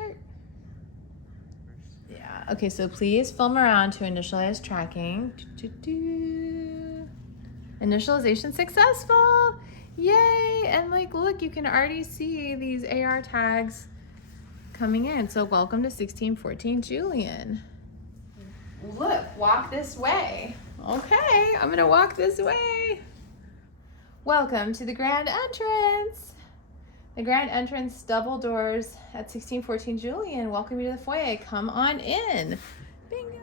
Start. Yeah, okay, so please film around to initialize tracking. Initialization successful! Yay! And like, look, you can already see these AR tags coming in. So welcome to 1614 Julian. Look, walk this way. Okay, I'm gonna walk this way. Welcome to the grand entrance. The grand entrance, double doors at 1614 Julian. Welcome you to the foyer. Come on in. Bingo.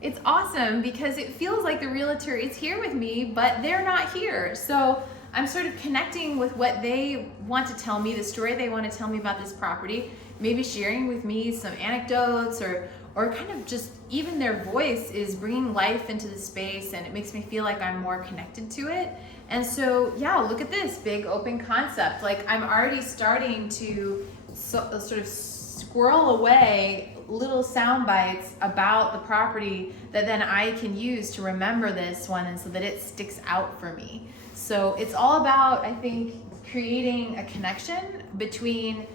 It's awesome because it feels like the realtor is here with me, but they're not here. So I'm sort of connecting with what they want to tell me, the story they want to tell me about this property, maybe sharing with me some anecdotes or kind of just even their voice is bringing life into the space, and it makes me feel like I'm more connected to it. And so, yeah, look at this big open concept. Like, I'm already starting to sort of squirrel away little sound bites about the property that then I can use to remember this one, and so that it sticks out for me. So it's all about, I think, creating a connection between,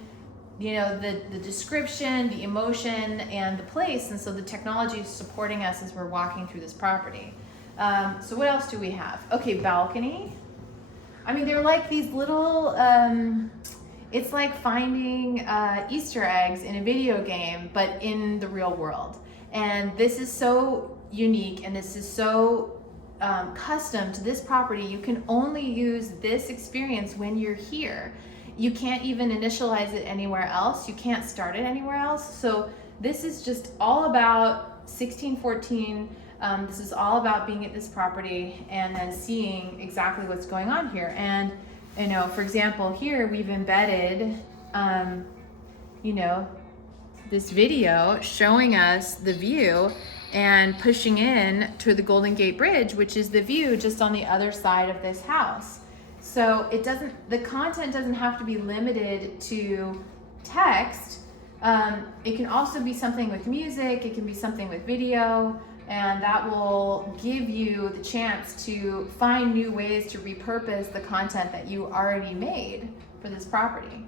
you know, the description, the emotion, and the place. And so the technology is supporting us as we're walking through this property. So what else do we have? Okay, balcony. I mean, they're like these little, it's like finding Easter eggs in a video game, but in the real world. And this is so unique, and this is so custom to this property. You can only use this experience when you're here. You can't even initialize it anywhere else. You can't start it anywhere else. So this is just all about 1614. This is all about being at this property and then seeing exactly what's going on here. And, you know, for example, here we've embedded, you know, this video showing us the view and pushing in to the Golden Gate Bridge, which is the view just on the other side of this house. So it doesn't, the content doesn't have to be limited to text. It can also be something with music, it can be something with video, and that will give you the chance to find new ways to repurpose the content that you already made for this property.